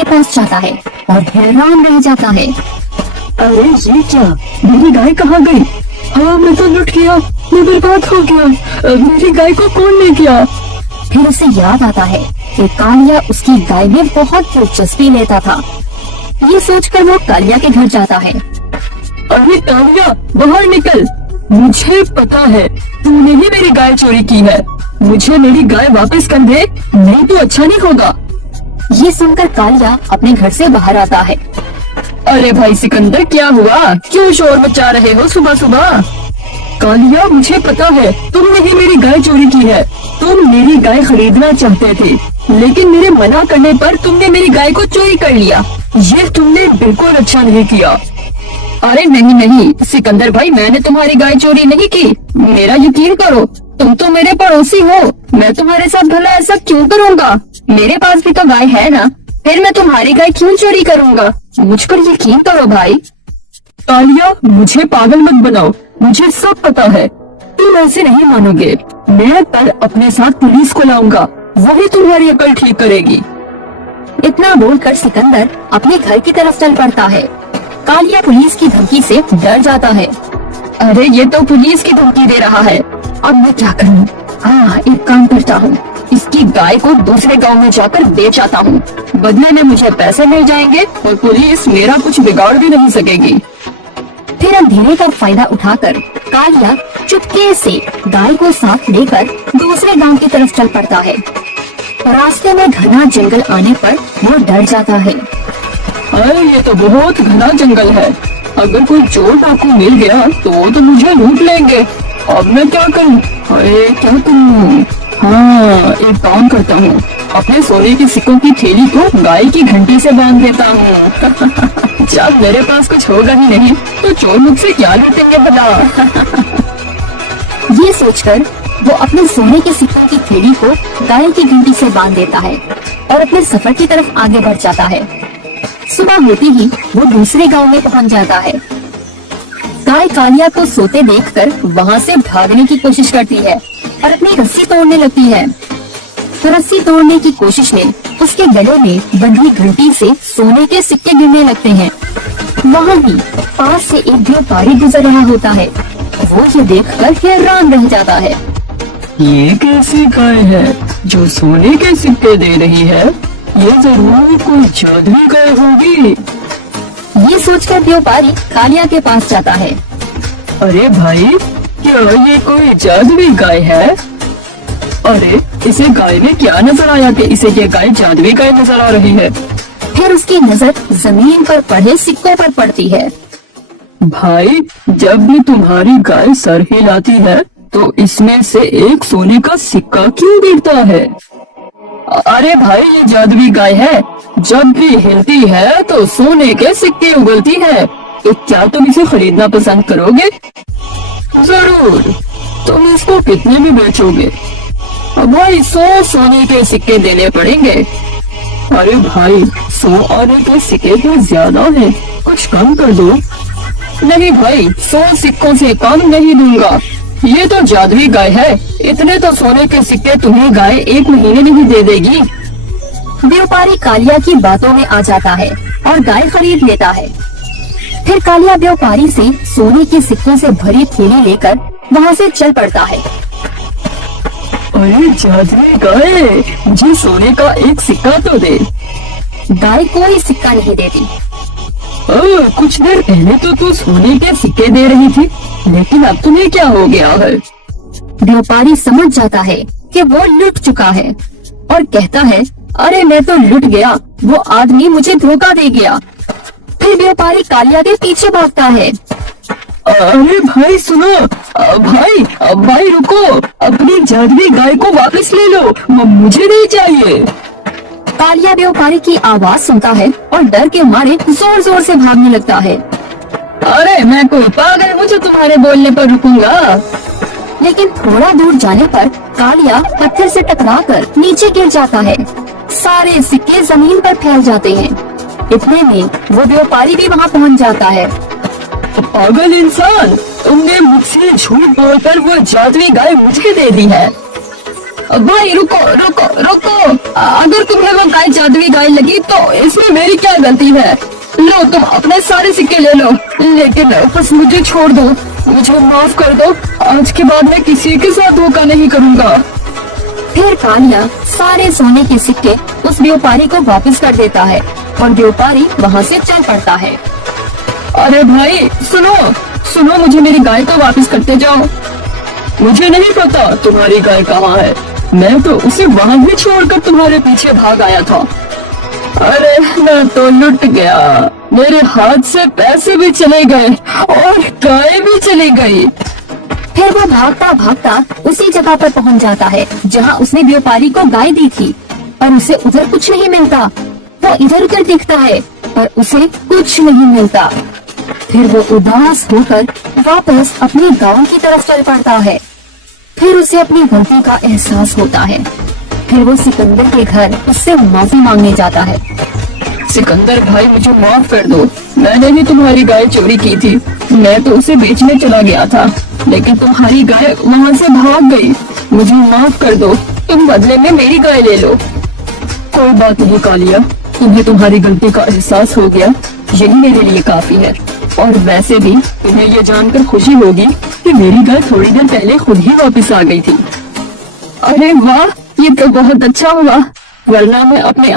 के पास जाता है और हैरान रह जाता है। अरे ये क्या, मेरी गाय कहाँ गई? हाँ, मैं तो लुट गया, मैं बर्बाद हो गया। मेरी गाय को कौन ले गया? फिर उसे याद आता है कि कालिया उसकी गाय में बहुत दिलचस्पी लेता था। ये सोचकर वो कालिया के घर जाता है। अरे कालिया, बाहर निकल, मुझे पता है तूने ही मेरी गाय चोरी की है। मुझे मेरी गाय वापस कर दे, नहीं तो अच्छा नहीं होगा। ये सुनकर कालिया अपने घर से बाहर आता है। अरे भाई सिकंदर, क्या हुआ? क्यों शोर मचा रहे हो सुबह सुबह? कालिया, मुझे पता है तुमने ही मेरी गाय चोरी की है। तुम मेरी गाय खरीदना चाहते थे, लेकिन मेरे मना करने पर तुमने मेरी गाय को चोरी कर लिया। ये तुमने बिल्कुल अच्छा नहीं किया। अरे नहीं नहीं सिकंदर भाई, मैंने तुम्हारी गाय चोरी नहीं की। मेरा यकीन करो, तुम तो मेरे पड़ोसी हो। मैं तुम्हारे साथ भला ऐसा क्यों करूँगा? मेरे पास भी तो गाय है ना, फिर मैं तुम्हारी गाय क्यों चोरी करूँगा? मुझ पर यकीन करो भाई। कालिया, मुझे पागल मत बनाओ, मुझे सब पता है। तुम ऐसे नहीं मानोगे। मैं कल अपने साथ पुलिस को लाऊंगा, वही तुम्हारी अकल ठीक करेगी। इतना बोलकर सिकंदर अपने घर की तरफ चल पड़ता है। कालिया पुलिस की धमकी से डर जाता है। अरे ये तो पुलिस की धमकी दे रहा है, अब मैं क्या करूं? हाँ, एक काम करता हूँ, इसकी गाय को दूसरे गांव में जाकर बेच आता हूँ। बदले में मुझे पैसे मिल जाएंगे और पुलिस मेरा कुछ बिगाड़ भी नहीं सकेगी। फिर अंधेरे का फायदा उठाकर कालिया चुपके से गाय को साथ लेकर दूसरे गांव की तरफ चल पड़ता है। रास्ते में घना जंगल आने पर वो डर जाता है। अरे ये तो बहुत घना जंगल है, अगर कोई चोर डाकू मिल गया तो मुझे लूट लेंगे। अब मैं क्या करूं? अरे क्या करूं? हाँ, एक काम करता हूँ, अपने सोने के सिक्कों की थैली को गाय की घंटी से बांध देता हूँ। जब मेरे पास कुछ होगा ही नहीं तो चोर मुझसे क्या लूटेंगे भला? ये सोचकर वो अपने सोने के सिक्कों की थैली को गाय की घंटी से बांध देता है और अपने सफर की तरफ आगे बढ़ जाता है। सुबह होते ही वो दूसरे गांव में पहुंच जाता है। गाय कालिया को सोते देखकर वहां से भागने की कोशिश करती है और अपनी रस्सी तोड़ने लगती है। रस्सी तोड़ने की कोशिश में उसके गले में बंधी घंटी से सोने के सिक्के गिरने लगते हैं। वहाँ ही पास से एक व्यापारी गुजर रहा होता है। वो ये देखकर हैरान रह जाता है। ये कैसी गाय है जो सोने के सिक्के दे रही है? ये जरूर कोई जादुई गाय होगी। ये सोचकर व्यापारी कालिया के पास जाता है। अरे भाई, क्या ये कोई जादुई गाय है? अरे इसे गाय में क्या नजर आया कि इसे ये गाय जादुई गाय नजर आ रही है? फिर उसकी नजर जमीन पर पड़े सिक्कों पर पड़ती है। भाई, जब भी तुम्हारी गाय सर हिलाती है तो इसमें से एक सोने का सिक्का क्यों गिरता है? अरे भाई, ये जादुई गाय है, जब भी हिलती है तो सोने के सिक्के उगलती है। तो क्या तुम इसे खरीदना पसंद करोगे? जरूर। तुम इसको कितने में बेचोगे? भाई 100 सोने के सिक्के देने पड़ेंगे। अरे भाई, 100 आने के सिक्के तो ज्यादा हैं, कुछ कम कर दो। नहीं भाई, 100 सिक्कों से कम नहीं दूंगा। ये तो जादुई गाय है, इतने तो सोने के सिक्के तुम्हें गाय 1 महीने में ही दे देगी। व्यापारी कालिया की बातों में आ जाता है और गाय खरीद लेता है। फिर कालिया व्यापारी से सोने के सिक्कों से भरी थैली लेकर वहाँ से चल पड़ता है। अरे जादुई गाय, मुझे सोने का एक सिक्का तो दे। गाय कोई सिक्का नहीं देती। कुछ देर पहले तो तू सोने के सिक्के दे रही थी, लेकिन अब तुम्हें क्या हो गया है? व्यापारी समझ जाता है कि वो लुट चुका है और कहता है, अरे मैं तो लुट गया, वो आदमी मुझे धोखा दे गया। फिर व्यापारी कालिया के पीछे भागता है। अरे भाई सुनो, भाई रुको, अपनी जादुई गाय को वापस ले लो, मुझे नहीं चाहिए। कालिया व्यापारी की आवाज सुनता है और डर के मारे जोर जोर से भागने लगता है। अरे मैं कोई पागल हूँ जो तुम्हारे बोलने पर रुकूंगा? लेकिन थोड़ा दूर जाने पर कालिया पत्थर से टकराकर नीचे गिर जाता है। सारे सिक्के जमीन पर फैल जाते हैं। इतने में वो व्यापारी भी वहाँ पहुँच जाता है। पागल इंसान, तुमने मुझसे झूठ बोलकर वो जादुई गाय मुझे दे दी है। भाई रुको रुको रुको, अगर तुम्हें वो गाय जादुई गाय लगी तो इसमें मेरी क्या गलती है? लो तुम अपने सारे सिक्के ले लो, लेकिन बस मुझे छोड़ दो, मुझे माफ कर दो। आज के बाद मैं किसी के साथ धोखा नहीं करूँगा। फिर कालिया सारे सोने के सिक्के उस व्यापारी को वापस कर देता है और व्यापारी वहाँ से चल पड़ता है। अरे भाई सुनो सुनो, मुझे मेरी गाय तो वापस करते जाओ। मुझे नहीं पता तुम्हारी गाय कहाँ है, मैं तो उसे वहाँ भी छोड़कर तुम्हारे पीछे भाग आया था। अरे मैं तो लुट गया, मेरे हाथ से पैसे भी चले गए और गाय भी चली गई। फिर वो भागता भागता उसी जगह पर पहुंच जाता है जहां उसने व्यापारी को गाय दी थी, और उसे उधर कुछ नहीं मिलता। वो इधर उधर देखता है पर उसे कुछ नहीं मिलता। फिर वो उदास होकर वापस अपने गांव की तरफ चल पड़ता है। फिर उसे अपनी गलती का एहसास होता है। फिर वो सिकंदर के घर उससे माफी मांगने जाता है। सिकंदर भाई मुझे माफ कर दो, मैंने ही तुम्हारी गाय चोरी की थी। मैं तो उसे बेचने चला गया था, लेकिन तुम्हारी गाय वहाँ से भाग गई। मुझे माफ कर दो, तुम बदले में मेरी गाय ले लो। कोई बात नहीं कालिया, तुम्हें तुम्हारी गलती का एहसास हो गया, यही मेरे लिए काफी है। और वैसे भी तुम्हें ये जानकर खुशी होगी कि मेरी गाय थोड़ी देर पहले खुद ही वापस आ गई थी। अरे वाह, ये तो बहुत अच्छा हुआ, वरना मैं अपने